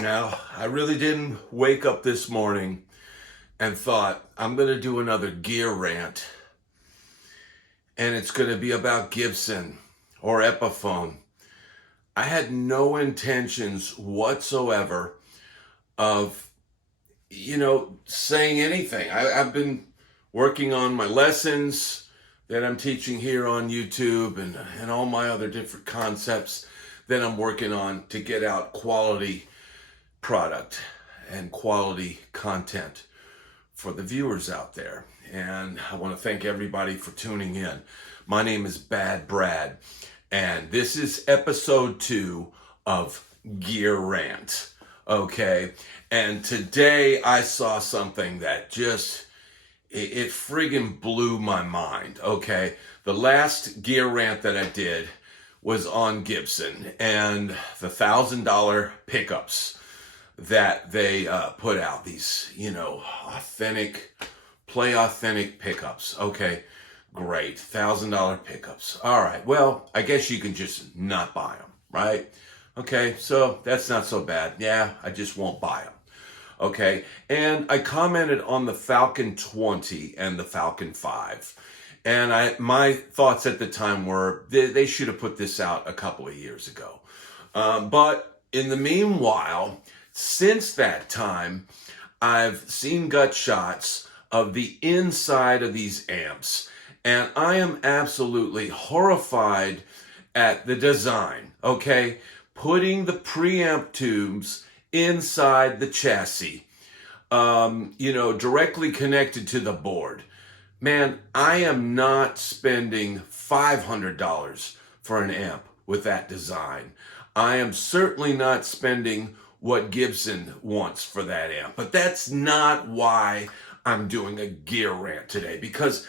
Now, I really didn't wake up this morning and thought, I'm going to do another gear rant. And it's going to be about Gibson or Epiphone. I had no intentions whatsoever of, saying anything. I've been working on my lessons that I'm teaching here on YouTube and all my other different concepts that I'm working on to get out quality product and quality content for the viewers out there. And I want to thank everybody for tuning in. My name is BADBRAD, and this is episode 2 of Gear Rant. Okay, and today I saw something that just it friggin' blew my mind. Okay, the last Gear Rant that I did was on Gibson and the $1,000 pickups that they put out, these, play authentic pickups. Okay, great, $1,000 pickups. All right, well, I guess you can just not buy them, right? Okay, so that's not so bad. Yeah, I just won't buy them. Okay, and I commented on the Falcon 20 and the Falcon 5. And my thoughts at the time were they should have put this out a couple of years ago. But in the meanwhile, since that time, I've seen gut shots of the inside of these amps, and I am absolutely horrified at the design, okay? Putting the preamp tubes inside the chassis, directly connected to the board. Man, I am not spending $500 for an amp with that design. I am certainly not spending what Gibson wants for that amp. But that's not why I'm doing a gear rant today, because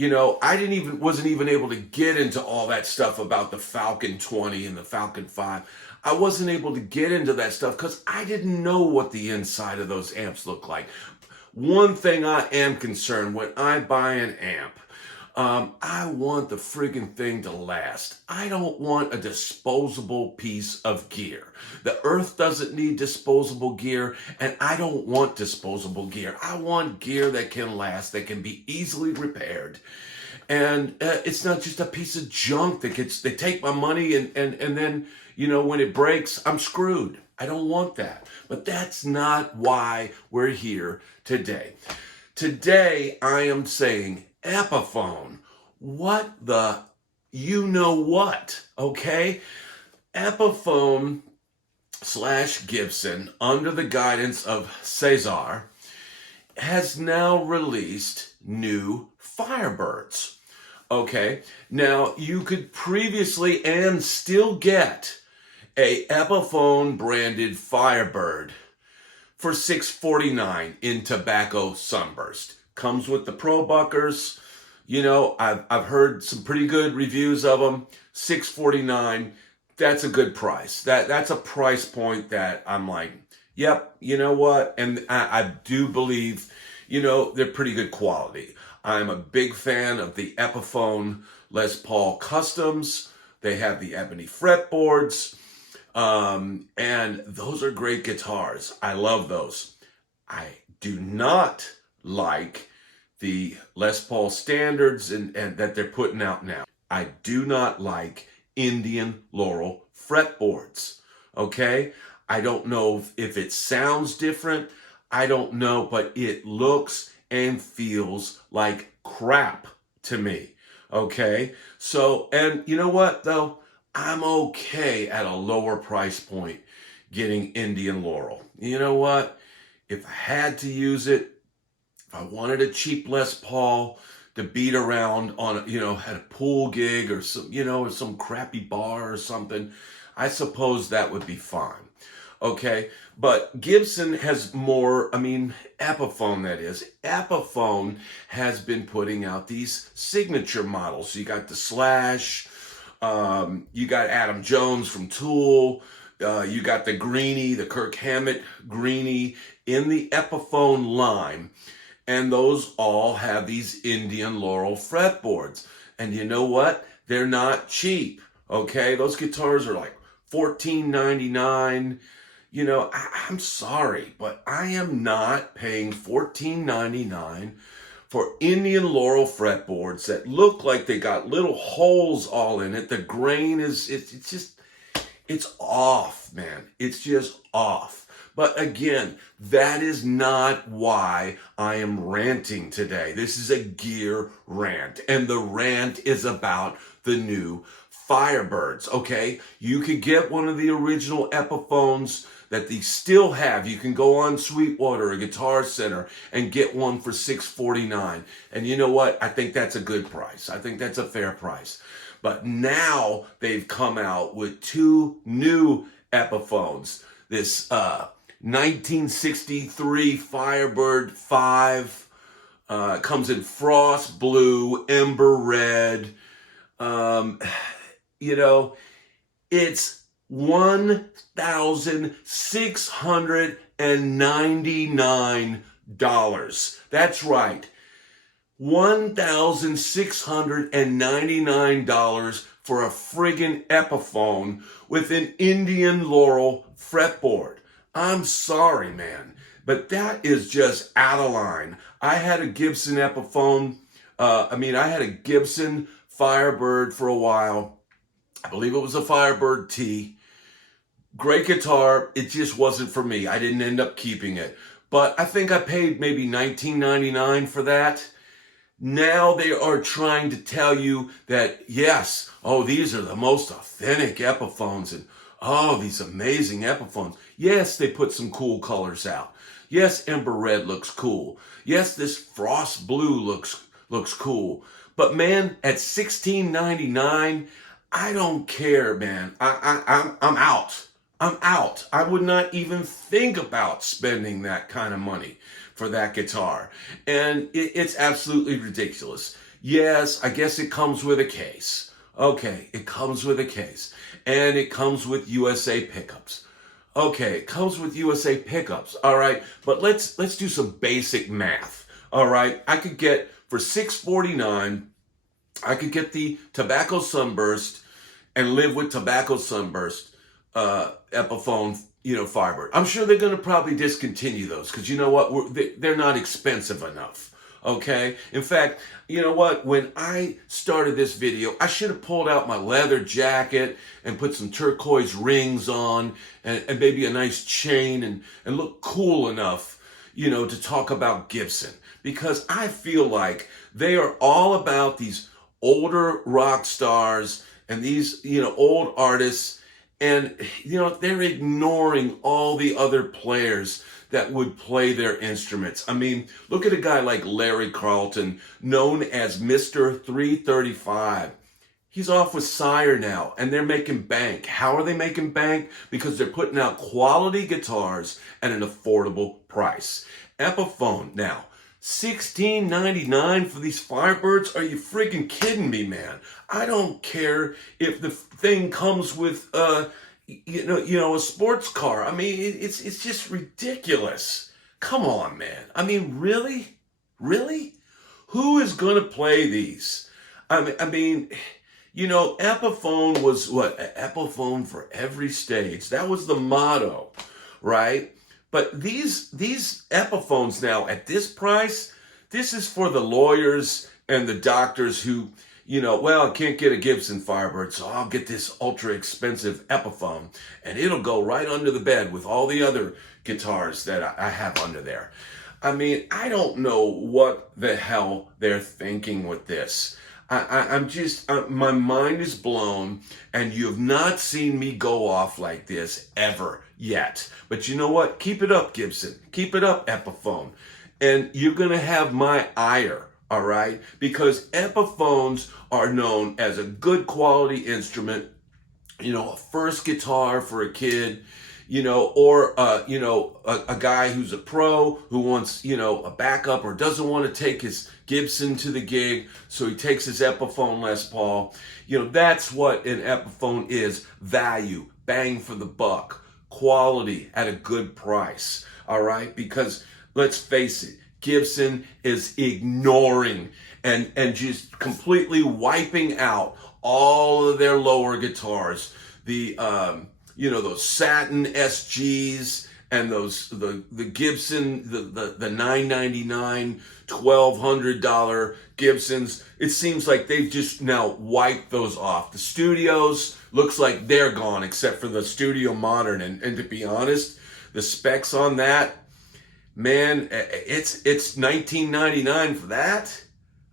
I wasn't even able to get into all that stuff about the Falcon 20 and the Falcon 5. I wasn't able to get into that stuff because I didn't know what the inside of those amps look like. One thing I am concerned when I buy an amp, I want the friggin' thing to last. I don't want a disposable piece of gear. The earth doesn't need disposable gear, and I don't want disposable gear. I want gear that can last, that can be easily repaired. And it's not just a piece of junk they take my money and then, when it breaks, I'm screwed. I don't want that. But that's not why we're here today. Today, I am saying Epiphone. What the you-know-what, okay? Epiphone / Gibson, under the guidance of Cesar, has now released new Firebirds. Okay, now you could previously and still get a Epiphone branded Firebird for $649 in tobacco sunburst. Comes with the Pro Buckers. I've heard some pretty good reviews of them. $649. That's a good price. That's a price point that I'm like, yep, you know what? And I do believe, they're pretty good quality. I'm a big fan of the Epiphone Les Paul Customs. They have the ebony fretboards. And those are great guitars. I love those. I do not like the Les Paul standards and that they're putting out now. I do not like Indian Laurel fretboards. Okay? I don't know if it sounds different. I don't know, but it looks and feels like crap to me. Okay? So, and you know what though? I'm okay at a lower price point getting Indian Laurel. You know what? If I had to use it, if I wanted a cheap Les Paul to beat around on, at a pool gig or some crappy bar or something, I suppose that would be fine. Okay, but Gibson has more, Epiphone that is. Epiphone has been putting out these signature models. So you got the Slash, you got Adam Jones from Tool, you got the Greenie, the Kirk Hammett Greenie in the Epiphone line. And those all have these Indian Laurel fretboards. And you know what? They're not cheap, okay? Those guitars are like $14.99. You know, I'm sorry, but I am not paying $14.99 for Indian Laurel fretboards that look like they got little holes all in it. The grain is, it's just, it's off, man. It's just off. But again, that is not why I am ranting today. This is a gear rant, and the rant is about the new Firebirds, okay? You could get one of the original Epiphones that they still have. You can go on Sweetwater or Guitar Center and get one for $649. And you know what? I think that's a good price. I think that's a fair price. But now they've come out with two new Epiphones. This 1963 Firebird V comes in frost blue, ember red. You know, it's $1,699. That's right. $1,699 for a friggin' Epiphone with an Indian Laurel fretboard. I'm sorry, man, but that is just out of line. I had a Gibson Epiphone. I had a Gibson Firebird for a while. I believe it was a Firebird T. Great guitar. It just wasn't for me. I didn't end up keeping it. But I think I paid maybe $19.99 for that. Now they are trying to tell you that, yes, oh, these are the most authentic Epiphones, and oh, these amazing Epiphones. Yes, they put some cool colors out. Yes, ember red looks cool. Yes, this frost blue looks cool. But man, at $16.99, I don't care, man. I'm out. I'm out. I would not even think about spending that kind of money for that guitar. And it's absolutely ridiculous. Yes, I guess it comes with a case. Okay, it comes with a case. And it comes with USA pickups. Okay, it comes with USA pickups. All right, but let's do some basic math. All right, I could get for $649, I could get the Tobacco Sunburst and live with Tobacco Sunburst Epiphone, Firebird. I'm sure they're going to probably discontinue those because you know what? They're not expensive enough. Okay? In fact, you know what? When I started this video, I should have pulled out my leather jacket and put some turquoise rings on and maybe a nice chain and look cool enough, to talk about Gibson. Because I feel like they are all about these older rock stars and these, old artists, and, they're ignoring all the other players that would play their instruments. I mean, look at a guy like Larry Carlton, known as Mr. 335. He's off with Sire now, and they're making bank. How are they making bank? Because they're putting out quality guitars at an affordable price. Epiphone now. $16.99 for these Firebirds? Are you freaking kidding me, man? I don't care if the thing comes with, a sports car. I mean, it's just ridiculous. Come on, man. I mean, really? Really? Who is going to play these? Epiphone was what? Epiphone for every stage. That was the motto, right? But these Epiphones now, at this price, this is for the lawyers and the doctors who, I can't get a Gibson Firebird, so I'll get this ultra expensive Epiphone, and it'll go right under the bed with all the other guitars that I have under there. I mean, I don't know what the hell they're thinking with this. I'm just, my mind is blown, and you have not seen me go off like this ever yet. But you know what? Keep it up, Gibson. Keep it up, Epiphone. And you're going to have my ire, all right? Because Epiphones are known as a good quality instrument, a first guitar for a kid, or, a guy who's a pro who wants, a backup or doesn't want to take his Gibson to the gig, so he takes his Epiphone Les Paul. That's what an Epiphone is. Value, bang for the buck, quality at a good price, all right? Because let's face it, Gibson is ignoring and just completely wiping out all of their lower guitars. The those satin SGs and the Gibson, the $999, $1,200 Gibsons. It seems like they've just now wiped those off. The studios looks like they're gone, except for the Studio Modern. And to be honest, the specs on that, man, it's $19.99 for that.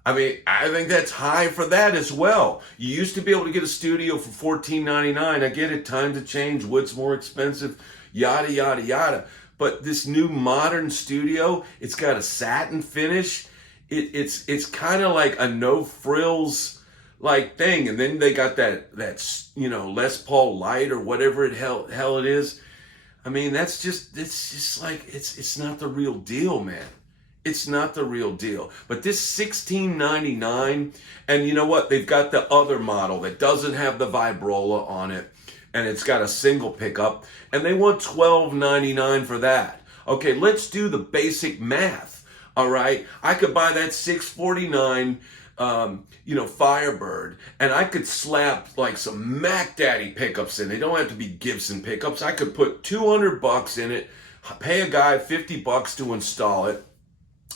I mean, I think that's high for that as well. You used to be able to get a studio for $14.99. I get it, times have changed, wood's more expensive, yada, yada, yada. But this new modern studio, it's got a satin finish. It's kind of like a no frills like thing. And then they got that Les Paul Light or whatever hell it is. I mean, it's just like, it's not the real deal, man. It's not the real deal. But this $16.99, and you know what? They've got the other model that doesn't have the vibrola on it, and it's got a single pickup, and they want $12.99 for that. Okay, let's do the basic math. All right, I could buy that $649 Firebird, and I could slap like some Mac Daddy pickups in. They don't have to be Gibson pickups. I could put $200 in it, pay a guy $50 to install it.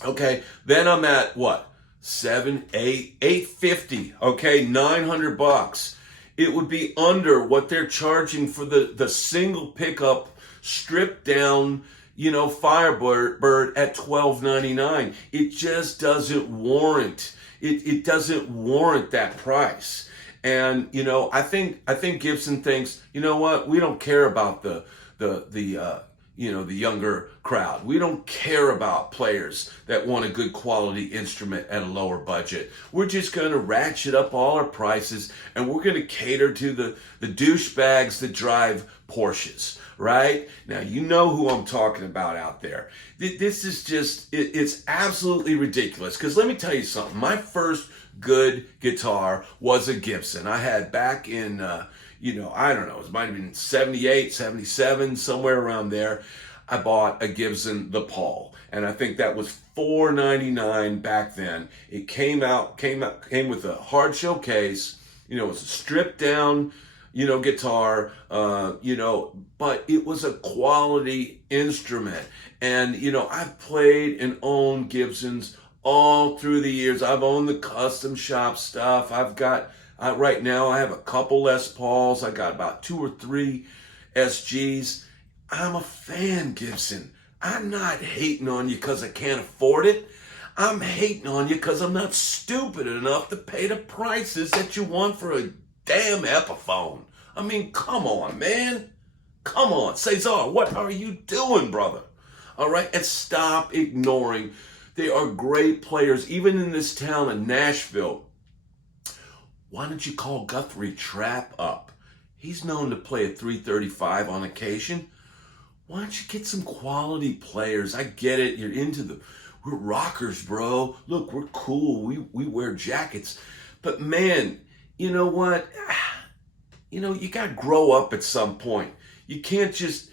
Okay, then I'm at what? $850. Okay, $900. It would be under what they're charging for the single pickup, stripped down, Firebird at $12.99. It just doesn't warrant. It doesn't warrant that price. And I think Gibson thinks, you know what? We don't care about the younger crowd. We don't care about players that want a good quality instrument at a lower budget. We're just going to ratchet up all our prices, and we're going to cater to the douchebags that drive Porsches, right? Now, you know who I'm talking about out there. This is just, it's absolutely ridiculous. Because let me tell you something. My first good guitar was a Gibson. I had back in, I don't know, it might have been 78, 77, somewhere around there. I bought a Gibson, the Paul, and I think that was $4.99 back then. It came with a hard shell case. It was a stripped down, guitar, but it was a quality instrument. And, I've played and owned Gibsons all through the years. I've owned the custom shop stuff. Right now I have a couple Les Pauls. I got about 2 or 3 SGs. I'm a fan, Gibson. I'm not hating on you because I can't afford it. I'm hating on you because I'm not stupid enough to pay the prices that you want for a damn Epiphone. I mean, come on, man. Come on. Cesar, what are you doing, brother? All right? And stop ignoring. They are great players, even in this town of Nashville. Why don't you call Guthrie Trapp up? He's known to play a 335 on occasion. Why don't you get some quality players? I get it. We're rockers, bro. Look, we're cool. We wear jackets. But man, you know what? You got to grow up at some point. You can't just,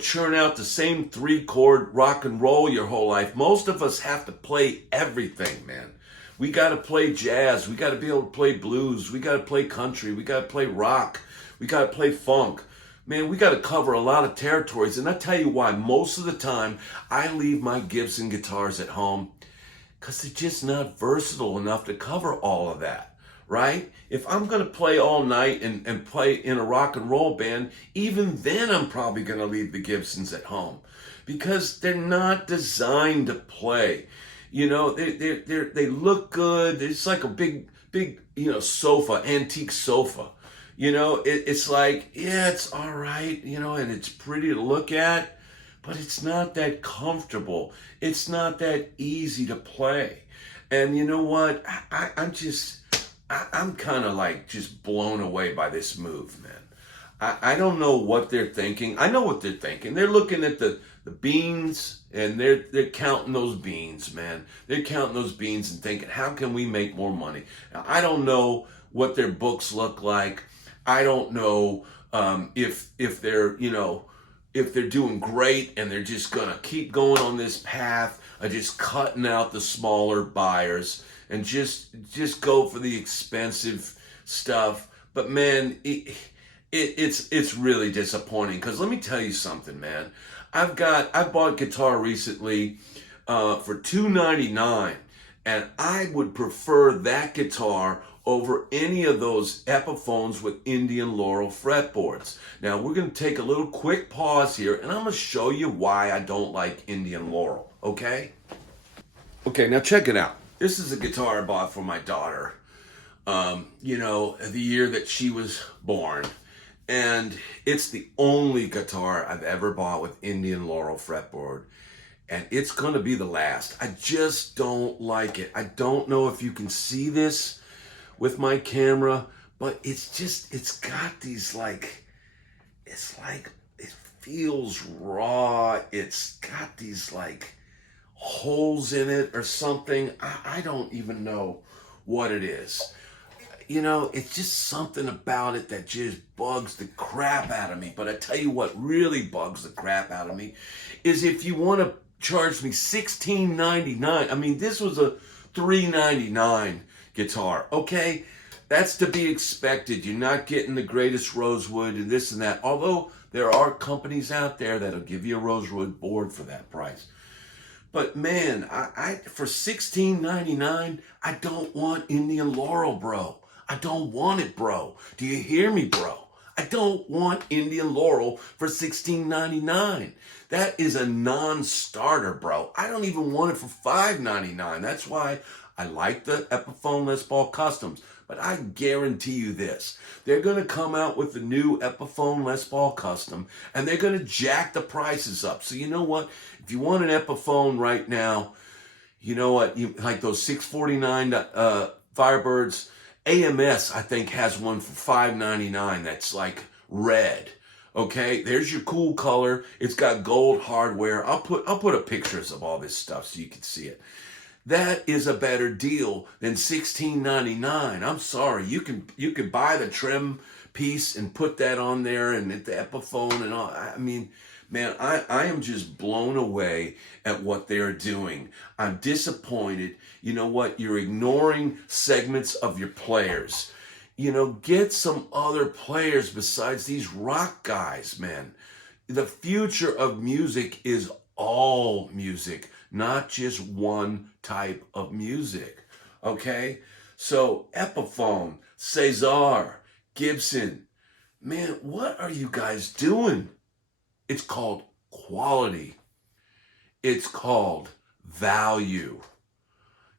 churn out the same 3-chord rock and roll your whole life. Most of us have to play everything, man. We got to play jazz. We got to be able to play blues. We got to play country. We got to play rock. We got to play funk. Man, we got to cover a lot of territories. And I tell you why, most of the time, I leave my Gibson guitars at home because they're just not versatile enough to cover all of that, right? If I'm going to play all night and play in a rock and roll band, even then I'm probably going to leave the Gibsons at home because they're not designed to play. They look good. It's like a big, sofa, antique sofa. It's like, yeah, it's all right, and it's pretty to look at, but it's not that comfortable. It's not that easy to play. And you know what? I'm kind of like just blown away by this move, man. I don't know what they're thinking. I know what they're thinking. They're looking at the beans, and they're counting those beans, man. They're counting those beans and thinking, how can we make more money? Now, I don't know what their books look like. I don't know if they're if they're doing great and they're just gonna keep going on this path of just cutting out the smaller buyers and just go for the expensive stuff. But man, It's really disappointing, because let me tell you something, man. I bought a guitar recently for $299, and I would prefer that guitar over any of those Epiphones with Indian Laurel fretboards. Now we're going to take a little quick pause here, and I'm going to show you why I don't like Indian Laurel, okay? Okay, now check it out. This is a guitar I bought for my daughter, you know, the year that she was born. And it's the only guitar I've ever bought with Indian Laurel fretboard. And it's going to be the last. I just don't like it. I don't know if you can see this with my camera, but it's got these it feels raw. It's got these holes in it or something. I don't even know what it is. You know, it's just something about it that just bugs the crap out of me. But I tell you what really bugs the crap out of me is if you want to charge me $16.99. I mean, this was a $3.99 guitar, okay? That's to be expected. You're not getting the greatest Rosewood and this and that. Although there are companies out there that'll give you a Rosewood board for that price. But man, I for $16.99, I don't want Indian Laurel, bro. I don't want it, bro. Do you hear me, bro? I don't want Indian Laurel for $16.99. That is a non-starter, bro. I don't even want it for $5.99. That's why I like the Epiphone Les Paul Customs. But I guarantee you this. They're going to come out with the new Epiphone Les Paul Custom, and they're going to jack the prices up. So you know what? If you want an Epiphone right now, you know what? You like those $649 Firebirds. AMS, I think, has one for $5.99 that's like red. Okay, there's your cool color. It's got gold hardware. I'll put up pictures of all this stuff so you can see it. That is a better deal than $16.99. I'm sorry. You can buy the trim piece and put that on there and the Epiphone and all. I mean, man, I am just blown away at what they're doing. I'm disappointed. You know what? You're ignoring segments of your players. You know, get some other players besides these rock guys, man. The future of music is all music, not just one type of music, okay? So Epiphone, Cesar, Gibson, man, what are you guys doing? It's called quality. It's called value.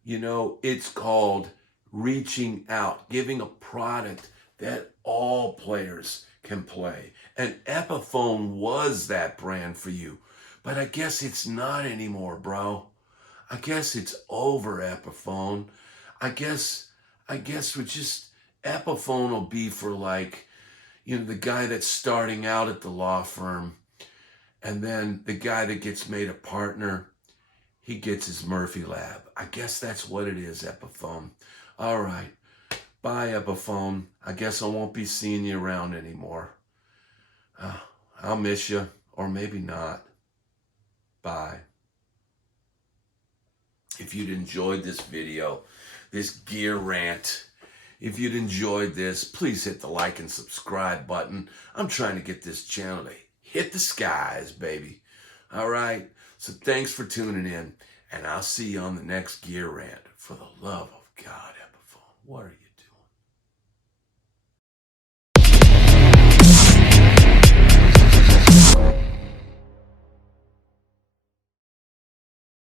You know, it's called reaching out, giving a product that all players can play. And Epiphone was that brand for you. But I guess it's not anymore, bro. I guess it's over, Epiphone. I guess we're just, Epiphone will be for you know, the guy that's starting out at the law firm. And then the guy that gets made a partner, he gets his Murphy Lab. I guess that's what it is, Epiphone. All right. Bye, Epiphone. I guess I won't be seeing you around anymore. I'll miss you, or maybe not. Bye. If you'd enjoyed this video, this gear rant, if you'd enjoyed this, please hit the like and subscribe button. I'm trying to get this channel to hit the skies, baby. All right? So thanks for tuning in, and I'll see you on the next gear rant. For the love of God, Epiphone, what are you?